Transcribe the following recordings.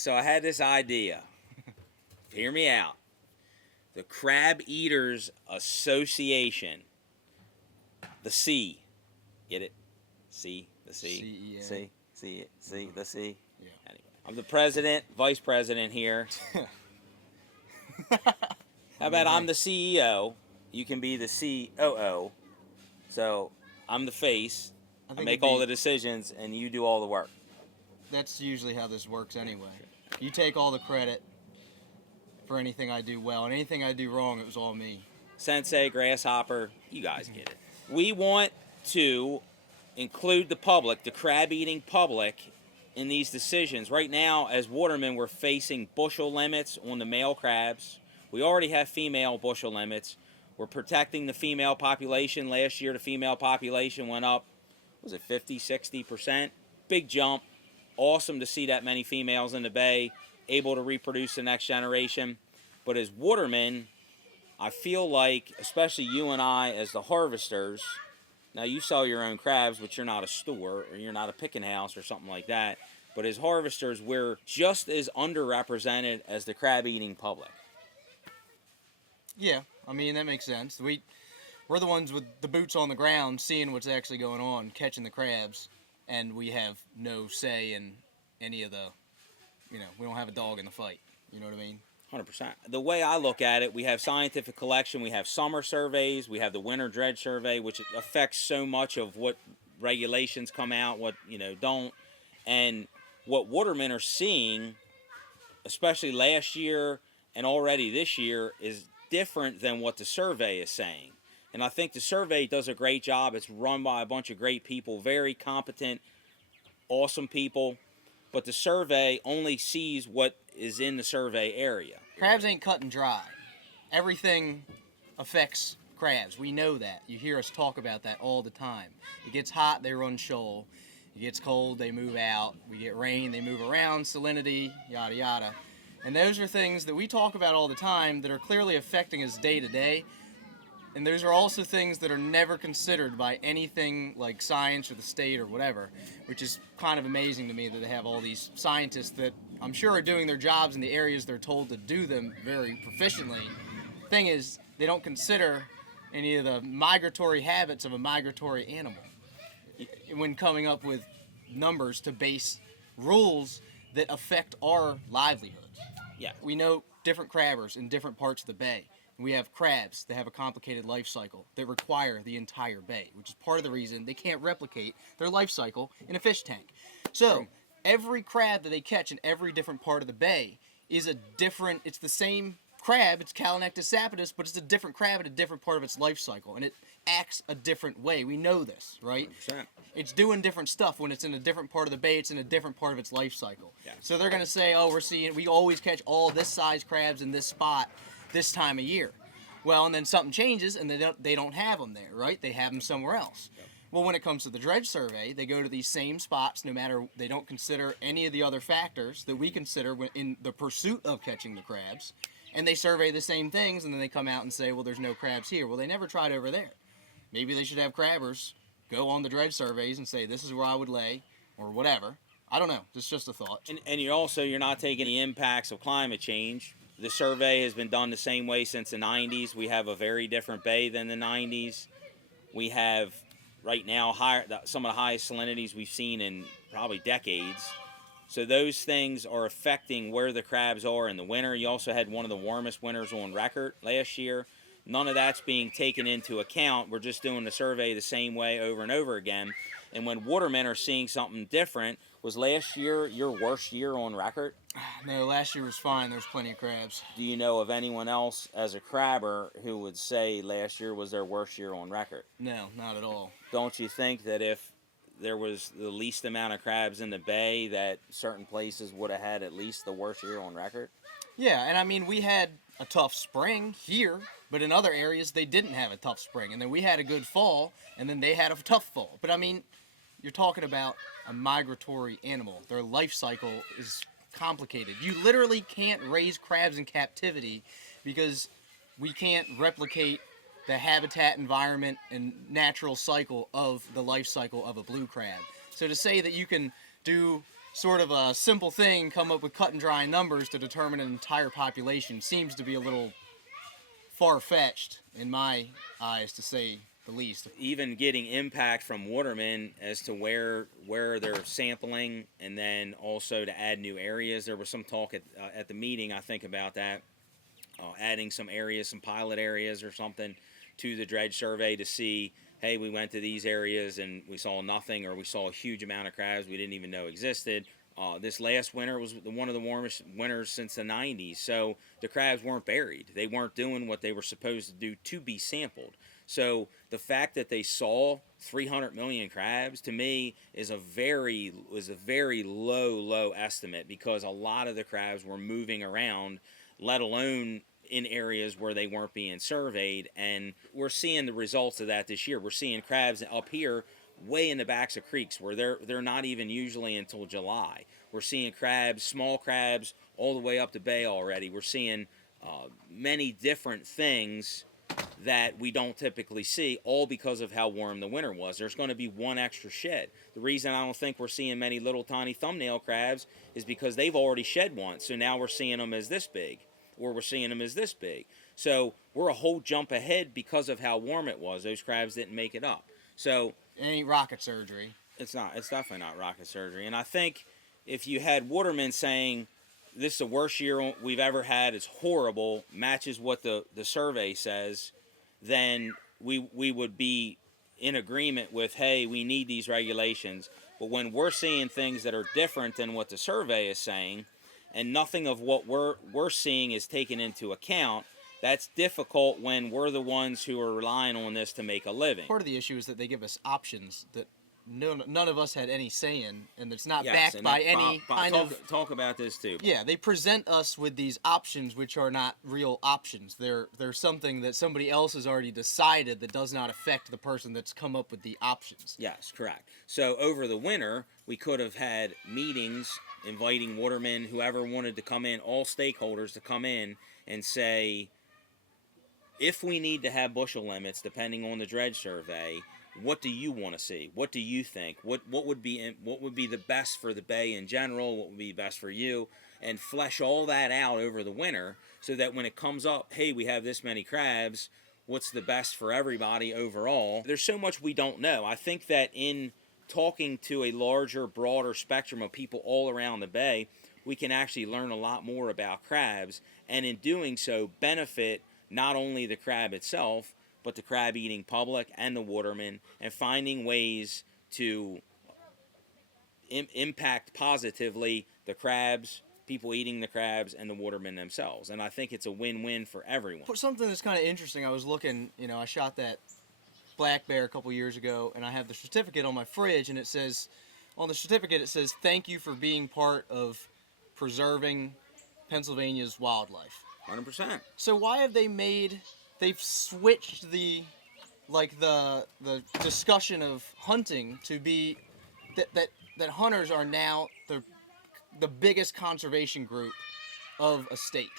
So I had this idea. Hear me out. The Crab Eaters Association. The C. Get it? C. The C. C.E.A. C. C. C. The C. Yeah. Anyway, I'm the president, vice president here. How about I'm the CEO? You can be the COO. So I'm the face. I make all the decisions, and you do all the work. That's usually how this works anyway. You take all the credit for anything I do well, and anything I do wrong, it was all me. Sensei, grasshopper, you guys get it. We want to include the public, the crab-eating public, in these decisions. Right now, as watermen, we're facing bushel limits on the male crabs. We already have female bushel limits. We're protecting the female population. Last year, the female population went up, was it 50, 60%? Big jump. Awesome to see that many females in the bay, able to reproduce the next generation. But as watermen, I feel like, especially you and I as the harvesters, now you sell your own crabs, but you're not a store, or you're not a picking house or something like that. But as harvesters, we're just as underrepresented as the crab-eating public. Yeah, I mean, that makes sense. We're the ones with the boots on the ground, seeing what's actually going on, catching the crabs, and we have no say in any of the, we don't have a dog in the fight. You know what I mean? 100%. The way I look at it, we have scientific collection, we have summer surveys, we have the winter dredge survey, which affects so much of what regulations come out, what don't, and what watermen are seeing, especially last year and already this year, is different than what the survey is saying. And I think the survey does a great job. It's run by a bunch of great people, very competent, awesome people. But the survey only sees what is in the survey area. Crabs ain't cut and dry. Everything affects crabs. We know that. You hear us talk about that all the time. It gets hot, they run shoal. It gets cold, they move out. We get rain, they move around, salinity, yada yada. And those are things that we talk about all the time that are clearly affecting us day to day. And those are also things that are never considered by anything like science or the state or whatever, which is kind of amazing to me that they have all these scientists that I'm sure are doing their jobs in the areas they're told to do them very proficiently. Thing is, they don't consider any of the migratory habits of a migratory animal when coming up with numbers to base rules that affect our livelihoods. Yeah. We know different crabbers in different parts of the bay. We have crabs that have a complicated life cycle that require the entire bay, which is part of the reason they can't replicate their life cycle in a fish tank. So every crab that they catch in every different part of the bay is a different, it's the same crab, it's Calanectus sapidus, but it's a different crab at a different part of its life cycle, and it acts a different way. We know this, right? 100%. It's doing different stuff. When it's in a different part of the bay, it's in a different part of its life cycle. Yeah. So they're going to say, oh, we always catch all this size crabs in this spot this time of year. Well, and then something changes, and they don't have them there, right? They have them somewhere else. Yep. Well, when it comes to the dredge survey, they go to these same spots, no matter, they don't consider any of the other factors that we consider in the pursuit of catching the crabs, and they survey the same things, and then they come out and say, well, there's no crabs here. Well, they never tried over there. Maybe they should have crabbers go on the dredge surveys and say, this is where I would lay, or whatever. I don't know. It's just a thought. And you're not taking the impacts of climate change. The survey has been done the same way since the 90s. We have a very different bay than the 90s. We have, right now, some of the highest salinities we've seen in probably decades. So those things are affecting where the crabs are in the winter. You also had one of the warmest winters on record last year. None of that's being taken into account. We're just doing the survey the same way over and over again. And when watermen are seeing something different, was last year your worst year on record? No, last year was fine. There's plenty of crabs. Do you know of anyone else as a crabber who would say last year was their worst year on record? No, not at all. Don't you think that if there was the least amount of crabs in the bay, that certain places would have had at least the worst year on record? Yeah, and I mean, we had a tough spring here, but in other areas they didn't have a tough spring. And then we had a good fall, and then they had a tough fall. But I mean, you're talking about a migratory animal. Their life cycle is complicated. You literally can't raise crabs in captivity because we can't replicate the habitat, environment, and natural cycle of the life cycle of a blue crab. So to say that you can do sort of a simple thing, come up with cut and dry numbers to determine an entire population seems to be a little far-fetched in my eyes, to say the least. Even getting impact from Watermen as to where they're sampling, and then also to add new areas. There was some talk at the meeting, I think, about that, adding some areas, some pilot areas or something to the dredge survey to see, hey, we went to these areas and we saw nothing, or we saw a huge amount of crabs we didn't even know existed. This last winter was one of the warmest winters since the 90s, so the crabs weren't buried. They weren't doing what they were supposed to do to be sampled. So the fact that they saw 300 million crabs, to me, is a very low estimate, because a lot of the crabs were moving around, let alone in areas where they weren't being surveyed. And we're seeing the results of that this year. We're seeing crabs up here way in the backs of creeks where they're not even usually until July. We're seeing crabs, small crabs, all the way up the bay already. We're seeing many different things that we don't typically see, all because of how warm the winter was. There's going to be one extra shed. The reason I don't think we're seeing many little tiny thumbnail crabs is because they've already shed once, so now we're seeing them as this big, or we're seeing them as this big. So we're a whole jump ahead because of how warm it was. Those crabs didn't make it up. So it ain't rocket surgery. It's not. It's definitely not rocket surgery. And I think if you had Watermen saying this is the worst year we've ever had, it's horrible, matches what the survey says, then we would be in agreement with, hey, we need these regulations. But when we're seeing things that are different than what the survey is saying, and nothing of what we're seeing is taken into account, that's difficult when we're the ones who are relying on this to make a living. Part of the issue is that they give us options that none of us had any say in, and it's not Yes, backed by any kind of... Talk about this too. Yeah, they present us with these options which are not real options. They're something that somebody else has already decided that does not affect the person that's come up with the options. Yes, correct. So over the winter, we could have had meetings inviting Watermen, whoever wanted to come in, all stakeholders to come in and say, if we need to have bushel limits, depending on the dredge survey, what do you want to see? What do you think? What would be the best for the bay in general? What would be best for you? And flesh all that out over the winter, so that when it comes up, hey, we have this many crabs, what's the best for everybody overall? There's so much we don't know. I think that in talking to a larger, broader spectrum of people all around the bay, we can actually learn a lot more about crabs, and in doing so, benefit not only the crab itself, but the crab-eating public and the watermen, and finding ways to impact positively the crabs, people eating the crabs, and the watermen themselves. And I think it's a win-win for everyone. For something that's kind of interesting, I was looking, I shot that black bear a couple years ago, and I have the certificate on my fridge, and it says, on the certificate, it says, "Thank you for being part of preserving Pennsylvania's wildlife." 100%. So why have they've switched the discussion of hunting to be that hunters are now the biggest conservation group of a state.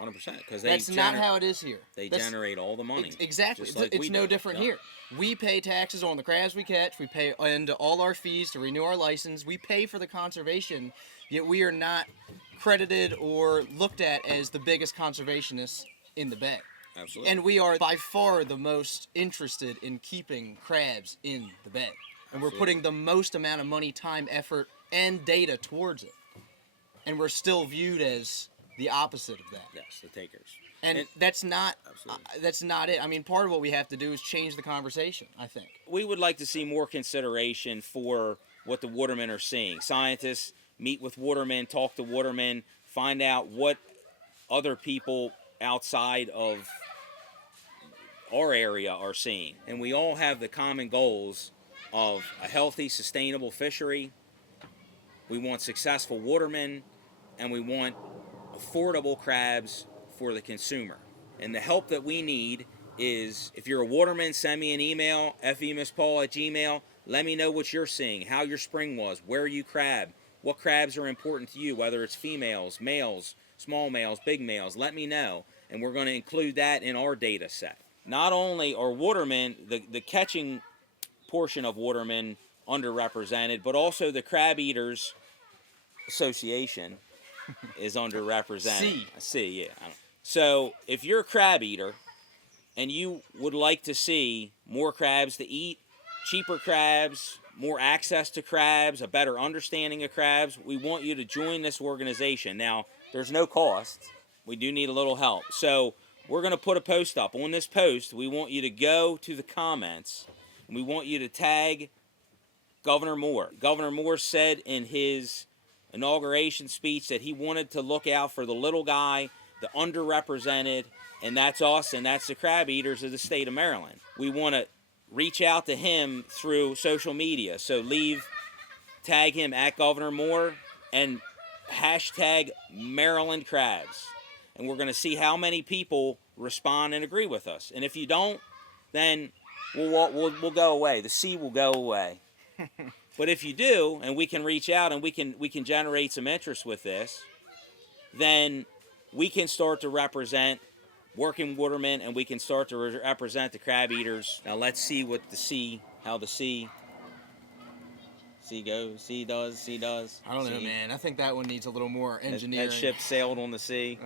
100%, because that's not how it is here. They generate all the money. Exactly. It's no different here. We pay taxes on the crabs we catch. We pay into all our fees to renew our license. We pay for the conservation, yet we are not credited or looked at as the biggest conservationists in the bay. Absolutely. And we are by far the most interested in keeping crabs in the bay. And we're putting the most amount of money, time, effort, and data towards it. And we're still viewed as the opposite of that. Yes, the takers. And that's not it. I mean, part of what we have to do is change the conversation, I think. We would like to see more consideration for what the watermen are seeing. Scientists meet with watermen, talk to watermen, find out what other people outside of our area are seeing. And we all have the common goals of a healthy, sustainable fishery. We want successful watermen, and we want affordable crabs for the consumer. And the help that we need is, if you're a waterman, send me an email, femisppaul@gmail. Let me know what you're seeing, how your spring was, where you crab, what crabs are important to you, whether it's females, males, small males, big males. Let me know, and we're going to include that in our data set. Not only are watermen, the catching portion of watermen, underrepresented, but also the crab eaters association is underrepresented. C. C, yeah. I don't. So if you're a crab eater and you would like to see more crabs to eat, cheaper crabs, more access to crabs, a better understanding of crabs, we want you to join this organization. Now, there's no cost. We do need a little help. So we're going to put a post up. On this post, we want you to go to the comments, and we want you to tag Governor Moore. Governor Moore said in his inauguration speech that he wanted to look out for the little guy, the underrepresented, and that's us, and that's the crab eaters of the state of Maryland. We want to reach out to him through social media. So tag him at Governor Moore and hashtag Maryland Crabs. And we're going to see how many people respond and agree with us. And if you don't, then we'll go away. The C will go away. But if you do, and we can reach out and we can generate some interest with this, then we can start to represent working watermen, and we can start to represent the crab eaters. Now let's see what how the C goes. C does. I don't know, man. I think that one needs a little more engineering. That ship sailed on the sea.